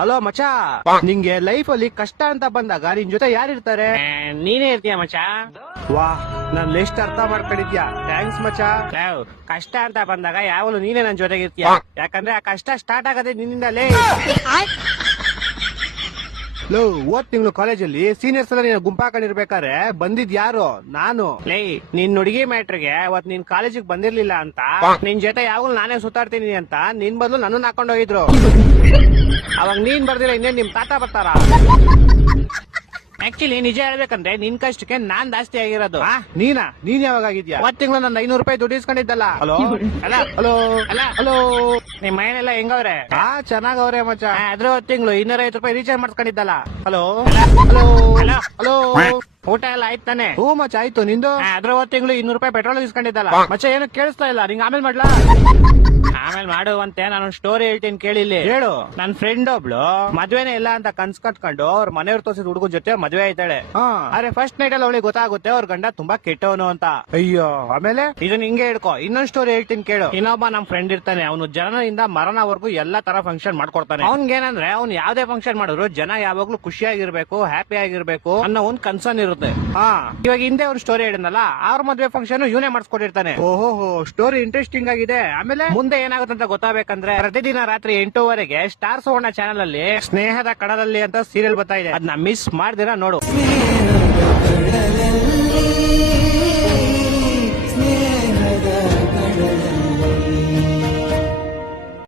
Hello ಮಚಾ, ನಿಂಗೆ life ಅಲ್ಲಿ ಕಷ್ಟ ಅಂತ ಬಂದಾಗ ನಿನ್ ಜೊತೆ ಯಾರಿರ್ತಾರೆ? ನೀನೇ ಇರ್ತೀಯ ಮಚಾ. ವಾ, ನನ್ ಲಿಸ್ಟ್ ಅರ್ಥ ಮಾಡ್ಕೊಂಡಿದ್ಯಾ, ಥ್ಯಾಂಕ್ಸ್ ಮಚಾ. ಕಷ್ಟ ಅಂತ ಬಂದಾಗ ಯಾವಾಗಲೂ ನೀನೇ ನನ್ ಜೊತೆಗಿರ್ತೀಯ. ಯಾಕಂದ್ರೆ ಆ ಕಷ್ಟ ಸ್ಟಾರ್ಟ್ ಆಗದೆ ನಿನ್ನಿಂದಲೇ. ಲೋ, ಹೋದ್ ತಿಂಗಳು ಕಾಲೇಜಲ್ಲಿ ಸೀನಿಯರ್ಸ್ ಎಲ್ಲ ನೀನು ಗುಂಪಾಕೊಂಡಿರ್ಬೇಕಾದ್ರೆ ಬಂದಿದ್ ಯಾರು? ನಾನು. ಲೇ, ನಿನ್ ಹುಡುಗಿ ಮ್ಯಾಟ್ರಿಗೆ ಅವತ್ ನೀನ್ ಕಾಲೇಜಿಗೆ ಬಂದಿರ್ಲಿಲ್ಲ ಅಂತ ನಿನ್ ಜೊತೆ ಯಾವಾಗಲೂ ನಾನೇ ಸುತ್ತಾಡ್ತೀನಿ ಅಂತ ನಿನ್ ಬದಲು ನನ್ನನ್ನು ಹಾಕೊಂಡ್ ಹೋಗಿದ್ರು. ಅವಾಗ ನೀನ್ ಬರ್ದಿರ ಇನ್ನೇನ್ ನಿಮ್ ತಾತ ಬರ್ತಾರ? ಆಕ್ಚುಲಿ ನಿಜ ಹೇಳ್ಬೇಕಂದ್ರೆ ನಿನ್ ಕಷ್ಟಕ್ಕೆ ನಾನ್ ಜಾಸ್ತಿ ಆಗಿರೋದು. ನೀನ್ ಯಾವಾಗ ಆಗಿದ್ಯಾ? ಅವತ್ ತಿಂಗಳು ನನ್ನ 500 ರೂಪಾಯಿ ದುಡ್ಡು ಇಸ್ಕೊಂಡಿದ್ದಲ್ಲ. ಹಲೋ ಅಲ್ಲ ಹಲೋ ಅಲ್ಲ ಹಲೋ, ನಿಮ್ ಮನೆಯಲ್ಲ ಹೆಂಗವ್ರೆ? ಚೆನ್ನಾಗವ್ರೆ ಮಚಾ. ಅದ್ರ ತಿಂಗಳು 250 ರೂಪಾಯಿ ರೀಚಾರ್ಜ್ ಮಾಡ್ಸ್ಕೊಂಡಿದ್ದಲ್ಲ. ಹಲೋ ಹಲೋ ಹಲೋ ಹಲೋ, ಊಟ ಎಲ್ಲ ಆಯ್ತು ತಾನೆ? ಹ್ಞೂ ಮಚಾ, ಆಯ್ತು. ನಿಂದು? ಅದ್ರ ತಿಂಗಳು 200 ರೂಪಾಯಿ ಪೆಟ್ರೋಲ್ ಇಸ್ಕೊಂಡಿದ್ದಲ್ಲ. ಮಚಾ, ಏನು ಕೇಳಿಸ್ತಾ ಇಲ್ಲ, ನಿಂಗೆ ಆಮೇಲೆ ಮಾಡ್ಲಾ? ಆಮೇಲೆ ಮಾಡುವಂತೆ ನಾನು ಸ್ಟೋರಿ ಹೇಳ್ತೀನಿ ಕೇಳಿಲ್ಲಿ. ಹೇಳು. ನನ್ ಫ್ರೆಂಡ್ ಒಬ್ಳು ಮದ್ವೆನೇ ಇಲ್ಲ ಅಂತ ಕನ್ಸ್ ಕಟ್ಕೊಂಡು ಅವ್ರ ಮನೆಯವ್ರ ತೋರಿಸಿದ ಹುಡುಗನ ಜೊತೆ ಮದ್ವೆ ಆಯ್ತಾಳೆ. ಆದ್ರೆ ಫಸ್ಟ್ ನೈಟ್ ಅಲ್ಲಿ ಅವಳಿಗೆ ಗೊತ್ತಾಗುತ್ತೆ ಅವ್ರ ಗಂಡ ತುಂಬಾ ಕೆಟ್ಟವನು ಅಂತ. ಅಯ್ಯೋ, ಆಮೇಲೆ? ಇದನ್ನ ಹಿಂಗೆ ಹೇಳ್ಕೊ. ಇನ್ನೊಂದ್ ಸ್ಟೋರಿ ಹೇಳ್ತೀನಿ ಕೇಳು. ಇನ್ನೊಬ್ಬ ನಮ್ ಫ್ರೆಂಡ್ ಇರ್ತಾನೆ, ಅವನು ಜನರಿಂದ ಮರಣವರೆಗೂ ಎಲ್ಲಾ ತರ ಫಂಕ್ಷನ್ ಮಾಡ್ಕೊಡ್ತಾನೆ. ಅವ್ನ್ಗೇನಂದ್ರೆ ಅವ್ನು ಯಾವ್ದೇ ಫಂಕ್ಷನ್ ಮಾಡಿದ್ರು ಜನ ಯಾವಾಗ್ಲೂ ಖುಷಿಯಾಗಿರ್ಬೇಕು, ಹ್ಯಾಪಿ ಆಗಿರ್ಬೇಕು ಅನ್ನೋ ಒಂದ್ ಕನ್ಸರ್ನ್ ಇರುತ್ತೆ. ಇವಾಗ ಹಿಂದೆ ಒಂದು ಸ್ಟೋರಿ ಹೇಳಿದ್ನಲ್ಲ, ಅವ್ರ ಮದ್ವೆ ಫಂಕ್ಷನ್ ಇವನೇ ಮಾಡಿಸ್ಕೊಟ್ಟಿರ್ತಾನೆ. ಓಹೋ, ಸ್ಟೋರಿ ಇಂಟ್ರೆಸ್ಟಿಂಗ್ ಆಗಿದೆ. ಆಮೇಲೆ ಮುಂದೆ ಏನಾಗುತ್ತಂತ ಗೊತ್ತಾಗಬೇಕಂದ್ರೆ ಪ್ರತಿದಿನ ರಾತ್ರಿ 8:00 ಸ್ಟಾರ್ ಸುವರ್ಣ ಚಾನೆಲ್ ಅಲ್ಲಿ ಸ್ನೇಹದ ಕಡಲಲ್ಲಿ ಅಂತ ಸೀರಿಯಲ್ ಬರ್ತಾ ಇದೆ. ಅದನ್ನ ಮಿಸ್ ಮಾಡ್ದಿರಾ ನೋಡು.